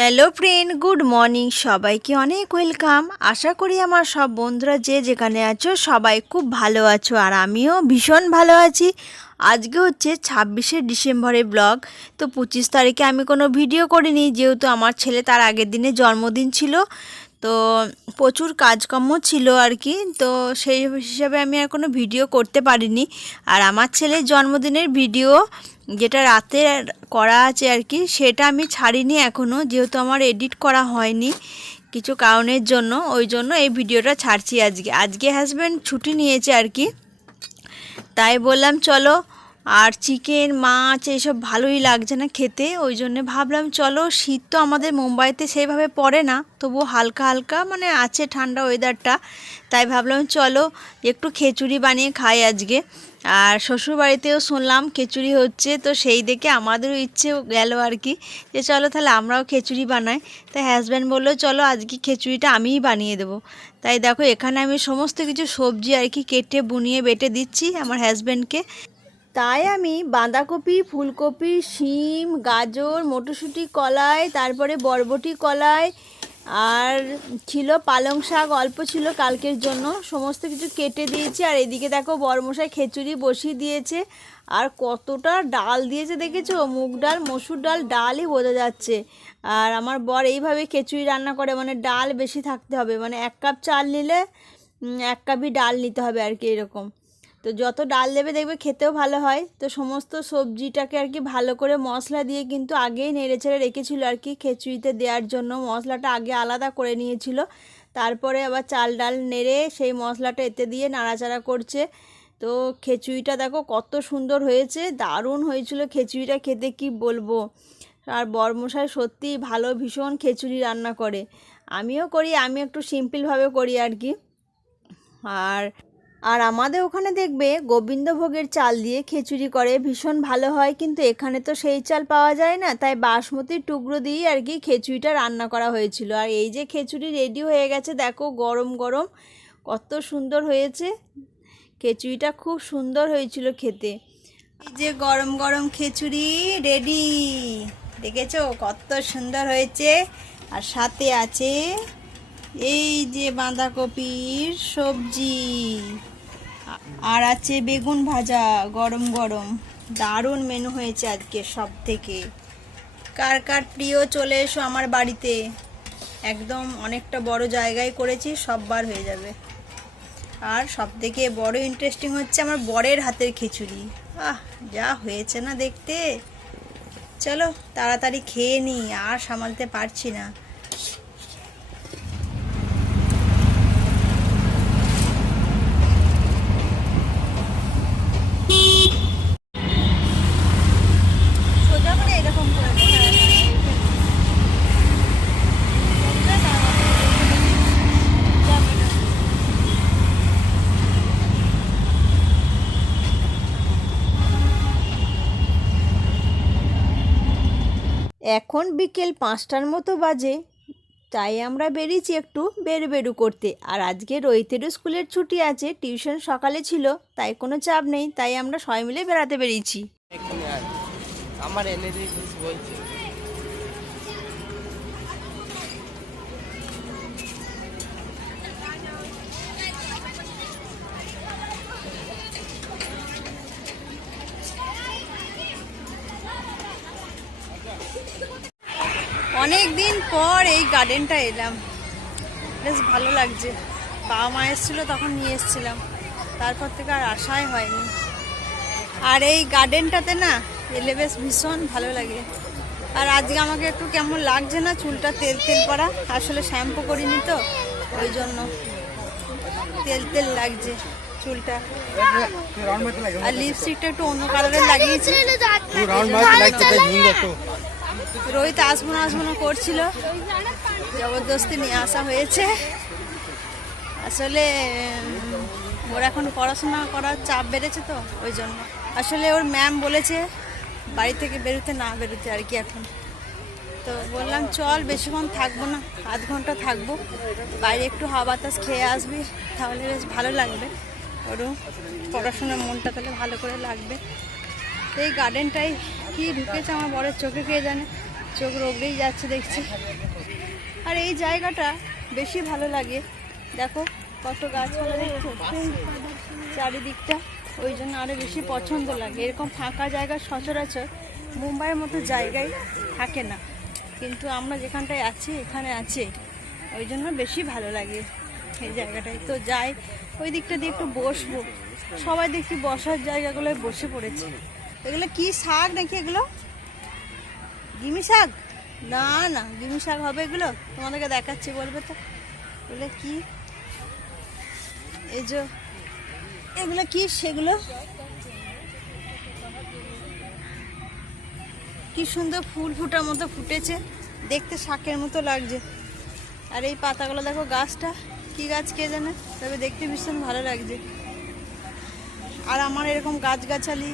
Hello friend good morning সবাইকে অনেক welcome আশা করি আমার সব বন্ধুরা যে যেখানে আছো, সবাই খুব ভালো আছো আর আমিও ভীষণ ভালো আছি। আজকে হচ্ছে ছাব্বিশে ডিসেম্বরের ব্লগ তো পঁচিশ তারিখে আমি কোনো ভিডিও করিনি, যেহেতু আমার ছেলে তার আগের দিনে জন্মদিন ছিল। তো প্রচুর কাজকর্ম ছিল আর কি। তো সেই হিসাবে আমি আর কোনো ভিডিও করতে পারিনি। আর আমার ছেলের জন্মদিনের ভিডিও যেটা রাতে করা আছে আর কি, সেটা আমি ছাড়িনি এখনও যেহেতু আমার এডিট করা হয়নি কিছু কারণের জন্য। ওই জন্য এই ভিডিওটা ছাড়ছি আজকে। আজকে হাজব্যান্ড ছুটি নিয়েছে আর কি। তাই বললাম, চলো আর চিকেন, মাছ এইসব ভালোই লাগছে না খেতে, ওই জন্যে ভাবলাম চলো, শীত তো আমাদের মুম্বাইতে সেইভাবে পড়ে না তবু হালকা হালকা মানে আছে ঠান্ডা ওয়েদারটা তাই ভাবলাম চলো, একটু খিচুড়ি বানিয়ে খাই আজকে। আর শ্বশুরবাড়িতেও শুনলাম খিচুড়ি হচ্ছে, তো সেই দেখে আমাদেরও ইচ্ছে গেল আর কি, যে চলো তাহলে আমরাও খিচুড়ি বানাই। তাই হাজব্যান্ড বলল, চলো আজকে খিচুড়িটা আমিই বানিয়ে দেবো। তাই দেখো, এখানে আমি সমস্ত কিছু সবজি আর কি কেটে, বুনিয়ে, বেটে দিচ্ছি আমার হাজব্যান্ডকে তাই আমি বাঁধাকপি, ফুলকপি, শিম, গাজর, মটরশুঁটি কলাই, তারপরে বরবটি কলাই আর ছিল পালং শাক, অল্প ছিল কালকের জন্য। সমস্ত কিছু কেটে দিয়েছি আর এদিকে দেখো বরমশাই খিচুড়ি বসিয়ে দিয়েছে। আর কতটা ডাল দিয়েছে দেখেছ? মুগ ডাল, মসুর ডাল, ডালই বোঝা যাচ্ছে। আর আমার বর এইভাবে খিচুড়ি রান্না করে মানে ডাল বেশি থাকতে হবে। মানে এক কাপ চাল নিলে এক কাপই ডাল নিতে হবে আর কি এরকম। তো যত ডাল দেবে দেখবে খেতেও ভালো হয়। তো সমস্ত সবজিটাকে আর কি ভালো করে মশলা দিয়ে কিন্তু আগেই নেড়ে ছেড়ে রেখেছিল আর কি। খিচুড়িতে দেওয়ার জন্য মশলাটা আগে আলাদা করে নিয়েছিল। তারপরে আবার চাল ডাল নেড়ে সেই মশলাটা এতে দিয়ে নাড়াচাড়া করছে। তো খিচুড়িটা দেখো কত সুন্দর হয়েছে, দারুণ হয়েছিল খিচুড়িটা খেতে, কি বলব? আর বরমশাই সত্যিই ভালো, ভীষণ খিচুড়ি রান্না করে। আমিও করি আমি একটু সিম্পলভাবে করি আর কি। আর আর আমাদের ওখানে দেখবে গোবিন্দভোগের চাল দিয়ে খিচুড়ি করে, ভীষণ ভালো হয়। কিন্তু এখানে তো সেই চাল পাওয়া যায় না, তাই বাসমতির টুকরো দিয়েই আর কি খিচুড়িটা রান্না করা হয়েছিল। আর এই যে খিচুড়ি রেডি হয়ে গেছে, দেখো গরম গরম, কত সুন্দর হয়েছে। খিচুড়িটা খুব সুন্দর হয়েছিল খেতে। এই যে গরম গরম খিচুড়ি রেডি দেখেছ কত সুন্দর হয়েছে। আর সাথে আছে এই যে বাঁধাকপির সবজি। আর আছে বেগুন ভাজা, গরম গরম। দারুণ মেনু হয়েছে আজকে সব থেকে কার কার প্রিয় চলে এসো আমার বাড়িতে। একদম অনেকটা বড় জায়গায় করেছি, সববার হয়ে যাবে। আর সব থেকে বড় ইন্টারেস্টিং হচ্ছে আমার বরের হাতের খিচুড়ি। আহ, যা হয়েছে না দেখতে। চলো, তাড়াতাড়ি খেয়ে নিই, আর সামালতে পারছি না। এখন বিকেল পাঁচটার মতো বাজে, তাই আমরা বেরিয়েছি একটু বেরু বেরু করতে। আর আজকে রোহিতেরও স্কুলের ছুটি আছে, টিউশন সকালে ছিল, তাই কোনো চাপ নেই, তাই আমরা সবাই মিলে বেড়াতে বেরিয়েছি। আমার অনেক দিন পর এই গার্ডেনটা এলাম। বেশ ভালো লাগছে। বাবা মা এসেছিল তখন নিয়ে এসেছিলাম। তারপর থেকে আর আশাই হয়নি। আর এই গার্ডেনটাতে না এলে বেশ ভীষণ ভালো লাগে। আর আজকে আমাকে একটু কেমন লাগছে না চুলটা তেল তেল পড়া আসলে শ্যাম্পু করিনি তো ওই জন্য। তেল তেল লাগছে চুলটা। আর লিপস্টিকটা একটু অন্য কালারের লাগিয়েছি। রোহিত আসব না আসব না করছিল। জবরদস্তি নিয়ে আসা হয়েছে। আসলে ওর এখন পড়াশোনা করার চাপ বেড়েছে তো, ওই জন্য। আসলে ওর ম্যাম বলেছে, বাড়ি থেকে বেরোতে না বেরোতে আর কি এখন। তো বললাম, চল, বেশিক্ষণ থাকব না, আধ ঘণ্টা থাকব। বাইরে একটু হাওয়া বাতাস খেয়ে আসবি, তাহলে বেশ ভালো লাগবে। ওরও পড়াশোনার মনটা তাহলে ভালো করে লাগবে। এই গার্ডেনটাই কি ঢুকেছে আমার বড়ের চোখে কে জানে? চোখ রোগড়েই যাচ্ছে দেখছি। আর এই জায়গাটা বেশি ভালো লাগে। দেখো কত গাছপালা দেখছ? চারিদিকটা ওই জন্য আরও বেশি পছন্দ লাগে। এরকম ফাঁকা জায়গা সচরাচর মুম্বাইয়ের মতো জায়গায় থাকে না। কিন্তু আমরা যেখানটায় আছি, এখানে আছে। ওই জন্য বেশি ভালো লাগে এই জায়গাটায়। তো যাই, ওই দিকটা দিয়ে একটু বসবো। সবাই দেখি বসার জায়গাগুলোয় বসে পড়েছে। এগুলো কি শাক নাকি এগুলো? গিমি শাক? না না, গিমি শাক হবে এগুলো? তোমাদেরকে দেখাচ্ছি, বলবে তো। এগুলো কি? এই যে, এগুলো কি সেগুলো? কি সুন্দর ফুল ফুটার মতো ফুটেছে। দেখতে শাকের মতো লাগছে। আর এই পাতাগুলো দেখো, গাছটা। কি গাছ কে জানে? তবে দেখতে ভীষণ ভালো লাগছে। আর আমার এরকম গাছগাছালি,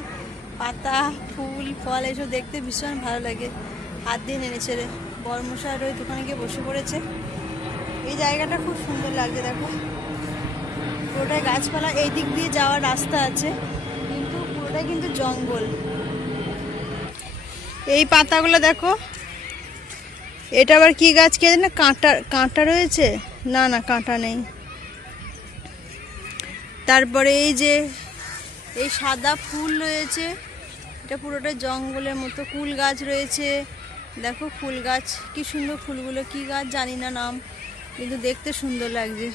পাতা, ফুল, ফল এসব দেখতে ভীষণ ভালো লাগে। হাত দিয়ে নেড়েছে রে। বর্মশার ওই দোকানে গিয়ে বসে পড়েছে। এই জায়গাটা খুব সুন্দর লাগছে, দেখো। পুরোটাই গাছপালা, এই দিক দিয়ে যাওয়ার রাস্তা আছে, কিন্তু পুরোটাই কিন্তু জঙ্গল। এই পাতাগুলো দেখো। এটা আবার কি গাছ কে জানে? কাঁটা কাঁটা রয়েছে? না না, কাঁটা নেই। তারপরে এই যে, এই সাদা ফুল রয়েছে। এটা পুরোটা জঙ্গলের মতো, কুল গাছ রয়েছে। দেখো ফুল গাছ, কি সুন্দর ফুলগুলো, কি গাছ জানি না নাম, কিন্তু দেখতে সুন্দর লাগছে।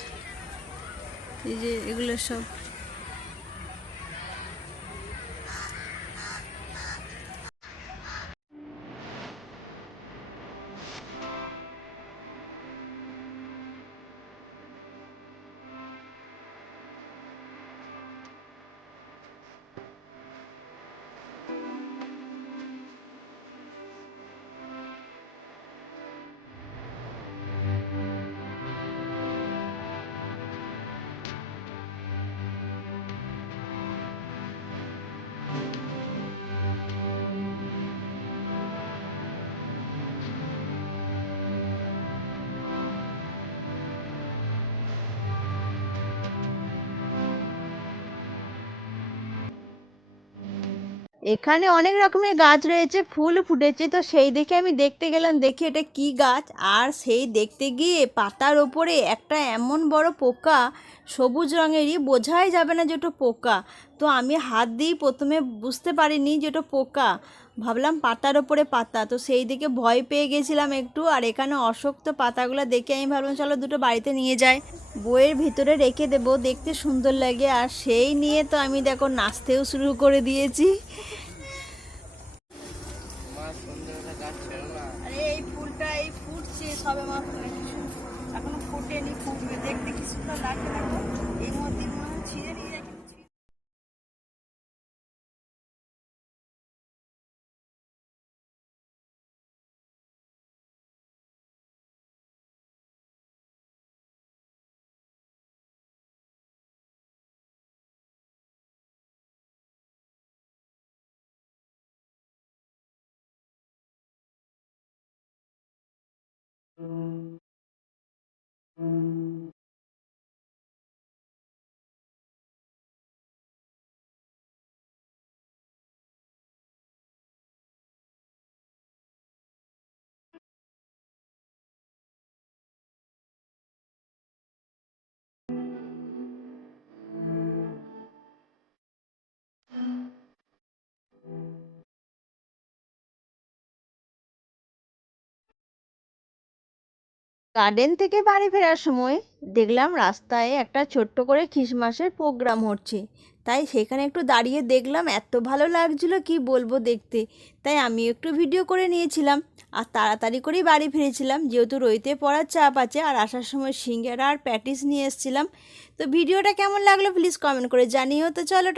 এই যে এগুলো সব। এখানে অনেক রকমের গাছ রয়েছে, ফুল ফুটেছে। তো সেই দেখে আমি দেখতে গেলাম, দেখি এটা কি গাছ। আর সেই দেখতে গিয়ে পাতার ওপরে একটা এমন বড় পোকা, সবুজ রঙেরই, বোঝাই যাবে না যে ওটা পোকা। তো আমি হাত দিয়েই প্রথমে বুঝতে পারিনি যে পোকা। ভাবলাম পাতার ওপরে পাতা তো সেই দিকে ভয় পেয়ে গেছিলাম একটু আর এখানে অশক্ত পাতাগুলো দেখে আমি ভাবলাম চলো দুটো বাড়িতে নিয়ে যাই। বইয়ের ভিতরে রেখে দেবো দেখতে সুন্দর লাগে আর সেই নিয়ে তো আমি দেখো নাচতেও শুরু করে দিয়েছি। এই ফুলটা এই ফুটছে সবে মাত্র। এখনও ফোটেনি ফুটবে দেখতে কি সুন্দর লাগছে গার্ডেন থেকে বাড়ি ফেরার সময় দেখলাম রাস্তায় একটা ছোট্ট করে খ্রিসমাসের প্রোগ্রাম হচ্ছে। তাই সেখানে একটু দাঁড়িয়ে দেখলাম, এত ভালো লাগছিল কি বলব দেখতে। তাই আমি একটু ভিডিও করে নিয়েছিলাম আর তাড়াতাড়ি করেই বাড়ি ফিরেছিলাম। যেহেতু রইতে পড়ার চাপ আছে আর আসার সময় সিঙ্গারা আর প্যাটিস নিয়ে এসেছিলাম। তো ভিডিওটা কেমন লাগল প্লিজ কমেন্ট করে জানিও। তো চলো